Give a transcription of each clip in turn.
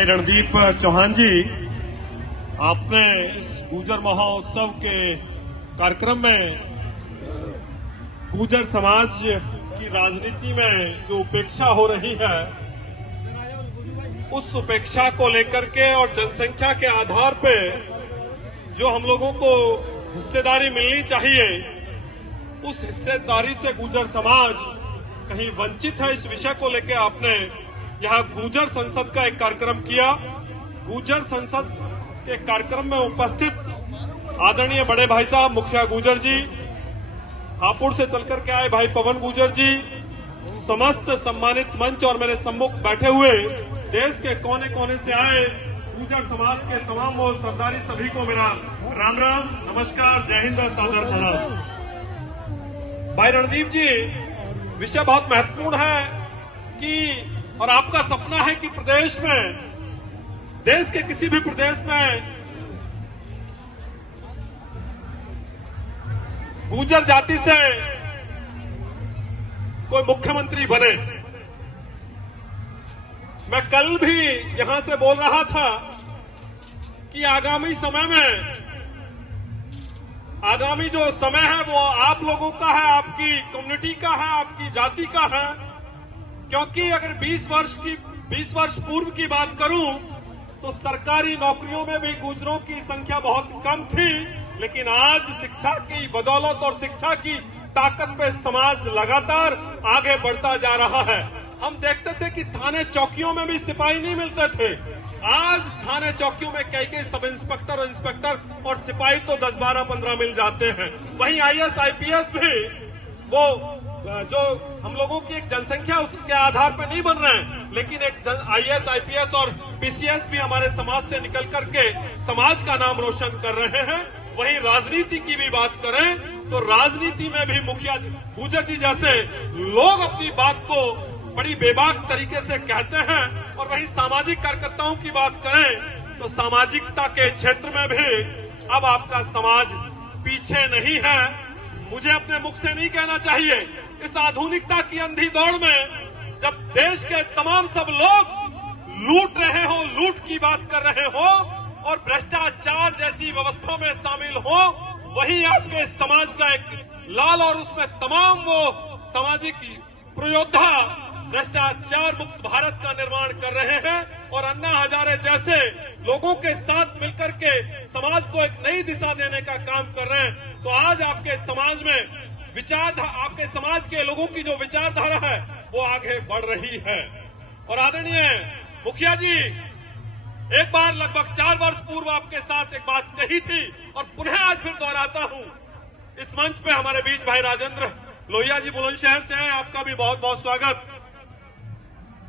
भाई रणदीप चौहान जी, आपने इस गुर्जर महोत्सव के कार्यक्रम में गुर्जर समाज की राजनीति में जो उपेक्षा हो रही है, उस उपेक्षा को लेकर के और जनसंख्या के आधार पे जो हम लोगों को हिस्सेदारी मिलनी चाहिए, उस हिस्सेदारी से गुर्जर समाज कहीं वंचित है। इस विषय को लेकर आपने यहाँ गुर्जर संसद का एक कार्यक्रम किया। गुर्जर संसद के कार्यक्रम में उपस्थित आदरणीय बड़े भाई साहब मुखिया गुर्जर जी, हापुड़ से चलकर के आए भाई पवन गुर्जर जी, समस्त सम्मानित मंच और मेरे सम्मुख बैठे हुए देश के कोने कोने से आए गुर्जर समाज के तमाम वो सरदारी, सभी को मेरा राम राम, नमस्कार, जय हिंद, सादर प्रणाम। भाई रणदीप जी, विषय बहुत महत्वपूर्ण है कि और आपका सपना है कि प्रदेश में, देश के किसी भी प्रदेश में गुर्जर जाति से कोई मुख्यमंत्री बने। मैं कल भी यहां से बोल रहा था कि आगामी समय में, आगामी जो समय है वो आप लोगों का है, आपकी कम्युनिटी का है, आपकी जाति का है। क्योंकि अगर 20 वर्ष पूर्व की बात करूं तो सरकारी नौकरियों में भी गुर्जरों की संख्या बहुत कम थी, लेकिन आज शिक्षा की बदौलत और शिक्षा की ताकत पे समाज लगातार आगे बढ़ता जा रहा है। हम देखते थे कि थाने चौकियों में भी सिपाही नहीं मिलते थे, आज थाने चौकियों में कई सब इंस्पेक्टर और इंस्पेक्टर और सिपाही तो 10, 12, 15 मिल जाते हैं। वहीं IAS, IPS भी वो जो हम लोगों की एक जनसंख्या उसके आधार पर नहीं बन रहे हैं, लेकिन एक IAS, IPS और PCS भी हमारे समाज से निकल करके समाज का नाम रोशन कर रहे हैं। वहीं राजनीति की भी बात करें तो राजनीति में भी मुखिया गुर्जर जी जैसे लोग अपनी बात को बड़ी बेबाक तरीके से कहते हैं। और वहीं सामाजिक कार्यकर्ताओं की बात करें तो सामाजिकता के क्षेत्र में भी अब आपका समाज पीछे नहीं है। मुझे अपने मुख से नहीं कहना चाहिए, इस आधुनिकता की अंधी दौड़ में जब देश के तमाम सब लोग लूट रहे हो, लूट की बात कर रहे हो और भ्रष्टाचार जैसी व्यवस्था में शामिल हो, वहीं आपके समाज का एक लाल और उसमें तमाम वो सामाजिक प्रयोद्धा भ्रष्टाचार मुक्त भारत का निर्माण कर रहे हैं और अन्ना हजारे जैसे लोगों के साथ मिलकर के समाज को एक नई दिशा देने का काम कर रहे हैं। तो आज आपके समाज में आपके समाज के लोगों की जो विचारधारा है वो आगे बढ़ रही है। और आदरणीय मुखिया जी, एक बार लगभग 4 वर्ष पूर्व आपके साथ एक बात कही थी और पुनः आज फिर दोहराता हूं। इस मंच पे हमारे बीच भाई राजेंद्र लोहिया जी बुलंदशहर से हैं, आपका भी बहुत बहुत स्वागत।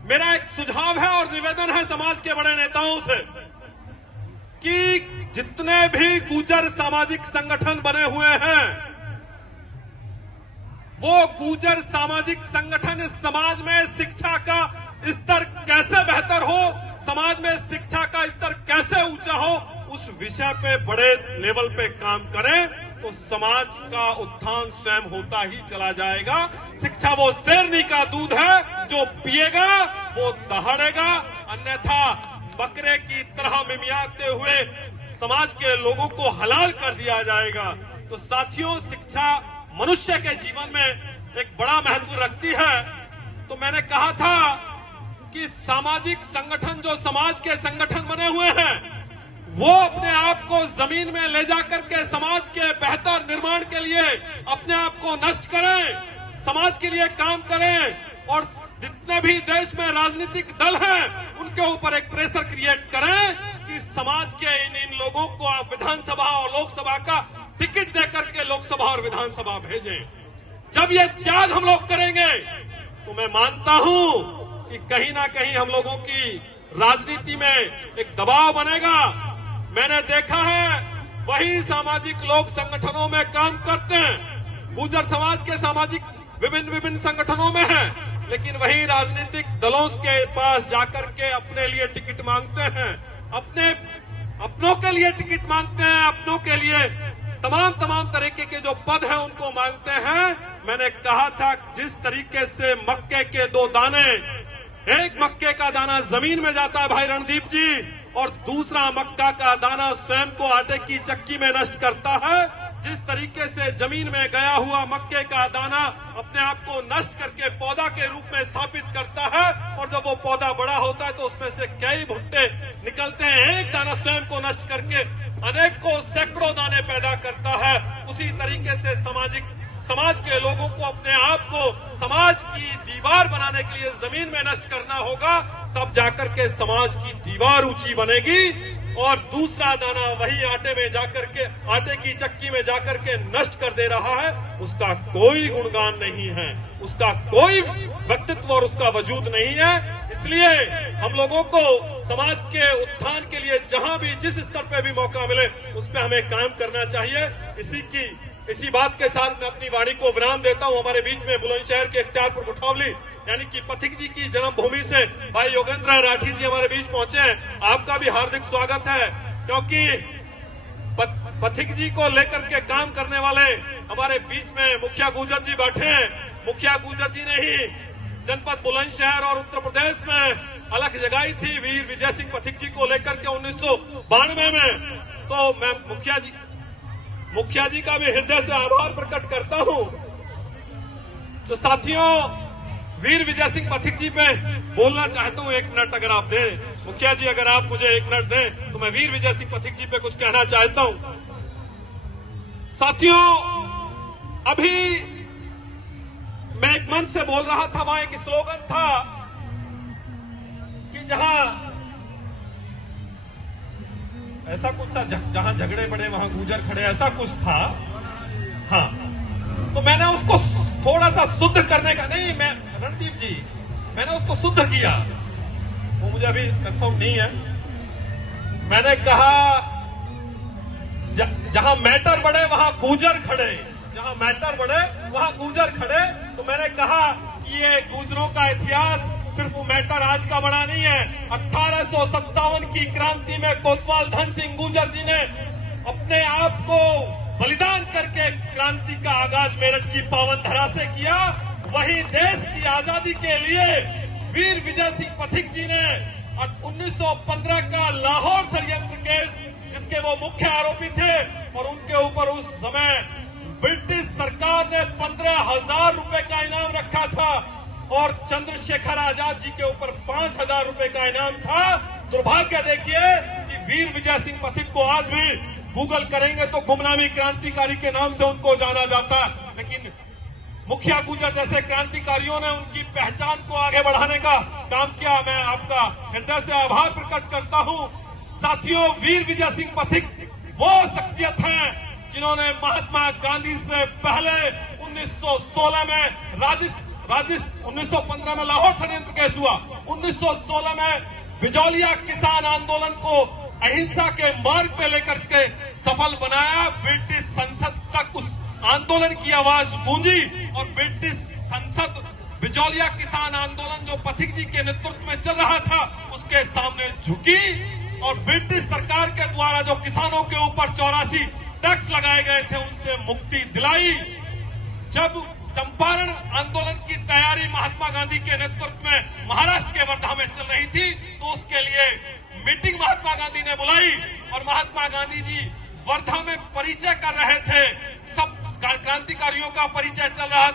मेरा एक सुझाव है और निवेदन है समाज के बड़े नेताओं से कि जितने भी गुर्जर सामाजिक संगठन बने हुए हैं, वो गुर्जर सामाजिक संगठन इस समाज में शिक्षा का स्तर कैसे बेहतर हो, समाज में शिक्षा का स्तर कैसे ऊंचा हो, उस विषय पे बड़े लेवल पे काम करें तो समाज का उत्थान स्वयं होता ही चला जाएगा। शिक्षा वो शेरनी का दूध है, जो पिएगा वो दहाड़ेगा, अन्यथा बकरे की तरह मिमियाते हुए समाज के लोगों को हलाल कर दिया जाएगा। तो साथियों, शिक्षा मनुष्य के जीवन में एक बड़ा महत्व रखती है। तो मैंने कहा था कि सामाजिक संगठन, जो समाज के संगठन बने हुए हैं, वो अपने आप को जमीन में ले जाकर के समाज के बेहतर निर्माण के लिए अपने आप को नष्ट करें, समाज के लिए काम करें और जितने भी देश में राजनीतिक दल हैं उनके ऊपर एक प्रेशर क्रिएट करें कि समाज के इन लोगों को आप विधानसभा और लोकसभा का टिकट देकर के लोकसभा और विधानसभा भेजें। जब ये त्याग हम लोग करेंगे तो मैं मानता हूं कि कहीं ना कहीं हम लोगों की राजनीति में एक दबाव बनेगा। मैंने देखा है वही सामाजिक लोग संगठनों में काम करते हैं, गुर्जर समाज के सामाजिक विभिन्न संगठनों में हैं, लेकिन वही राजनीतिक दलों के पास जाकर के अपने लिए टिकट मांगते हैं, अपनों के लिए टिकट मांगते हैं, अपनों के लिए तमाम तरीके के जो पद हैं उनको मांगते हैं। मैंने कहा था जिस तरीके से मक्के के 2 दाने एक मक्के का दाना जमीन में जाता है भाई रणदीप जी, और दूसरा मक्का का दाना स्वयं को आटे की चक्की में नष्ट करता है। जिस तरीके से जमीन में गया हुआ मक्के का दाना अपने आप को नष्ट करके पौधा के रूप में स्थापित करता है, और जब वो पौधा बड़ा होता है तो उसमें से कई भुट्टे निकलते हैं। एक दाना स्वयं को नष्ट करके अनेकों सैकड़ों दाने पैदा करता है। उसी तरीके से समाज के लोगों को अपने आप को समाज की दीवार बनाने के लिए जमीन में नष्ट करना होगा, तब जाकर के समाज की दीवार ऊंची बनेगी। और दूसरा दाना वही आटे में जाकर के, आटे की चक्की में जाकर के नष्ट कर दे रहा है, उसका कोई गुणगान नहीं है, उसका कोई व्यक्तित्व और उसका वजूद नहीं है। इसलिए हम लोगों को समाज के उत्थान के लिए जहां भी जिस स्तर पे भी मौका मिले उस पे हमें काम करना चाहिए। इसी बात के साथ मैं अपनी वाणी को विराम देता हूं। हमारे बीच में बुलंदशहर के इख्तियारपुर कोठावली यानी कि पथिक जी की जन्मभूमि से भाई योगेंद्र राठी जी हमारे बीच पहुंचे हैं। आपका भी हार्दिक स्वागत है, क्योंकि पथिक जी को लेकर के काम करने वाले हमारे बीच में मुखिया गुर्जर जी बैठे हैं। मुखिया गुर्जर जी ने ही जनपद बुलंदशहर और उत्तर प्रदेश में अलख जगाई थी वीर विजय सिंह पथिक जी को लेकर के 1992 में। तो मैं मुखिया जी का भी हृदय से आभार प्रकट करता हूं। तो साथियों, वीर विजय सिंह पथिक जी पे बोलना चाहता हूं 1 मिनट अगर आप दें। मुखिया जी अगर आप मुझे 1 मिनट दें तो मैं वीर विजय सिंह पथिक जी पे कुछ कहना चाहता हूं। साथियों, अभी मैं एक मंच से बोल रहा था, वहां एक स्लोगन था कि जहां ऐसा कुछ था, जहां झगड़े बड़े वहां गुजर खड़े, ऐसा कुछ था। हाँ, तो मैंने उसको थोड़ा सा शुद्ध करने का, नहीं मैं रणदीप जी, मैंने उसको शुद्ध किया, वो मुझे अभी कंफर्म नहीं है। मैंने कहा जहां मैटर बढ़े वहां गुजर खड़े, जहां मैटर बढ़े वहां गुजर खड़े। तो मैंने कहा कि ये गुजरों का इतिहास सिर्फ मैटर आज का बड़ा नहीं है। 1857 की क्रांति में कोतवाल धन सिंह गुर्जर जी ने अपने आप को बलिदान करके क्रांति का आगाज मेरठ की पावन धरा से किया। वही देश की आजादी के लिए वीर विजय सिंह पथिक जी ने 1915 का लाहौर षड्यंत्र केस, जिसके वो मुख्य आरोपी थे, और उनके ऊपर उस समय ब्रिटिश सरकार ने 15,000 रुपए का इनाम रखा था, और चंद्रशेखर आजाद जी के ऊपर 5,000 रुपए का इनाम था। दुर्भाग्य देखिए कि वीर विजय सिंह पथिक को आज भी गूगल करेंगे तो गुमनामी क्रांतिकारी के नाम से उनको जाना जाता है, लेकिन मुखिया गुर्जर जैसे क्रांतिकारियों ने उनकी पहचान को आगे बढ़ाने का काम किया। मैं आपका हृदय से आभार प्रकट करता हूं। साथियों, वीर विजय सिंह पथिक वो शख्सियत हैं जिन्होंने महात्मा गांधी से पहले 1916 में 1915 में लाहौर षड्यंत्र केस हुआ, 1916 में बिजौलिया किसान आंदोलन को अहिंसा के मार्ग पे लेकर के सफल बनाया। ब्रिटिश संसद तक उस आंदोलन की आवाज गूंजी, और ब्रिटिश संसद बिजौलिया किसान आंदोलन जो पथिक जी के नेतृत्व में चल रहा था उसके सामने झुकी, और ब्रिटिश सरकार के द्वारा जो किसानों के ऊपर 84 टैक्स लगाए गए थे उनसे मुक्ति दिलाई। जब चंपारण आंदोलन की तैयारी महात्मा गांधी के नेतृत्व में महाराष्ट्र के वर्धा में चल रही थी, तो उसके लिए मीटिंग महात्मा गांधी ने बुलाई, और महात्मा गांधी जी वर्धा में परिचय कर रहे थे, सब क्रांतिकारियों का परिचय चल रहा था।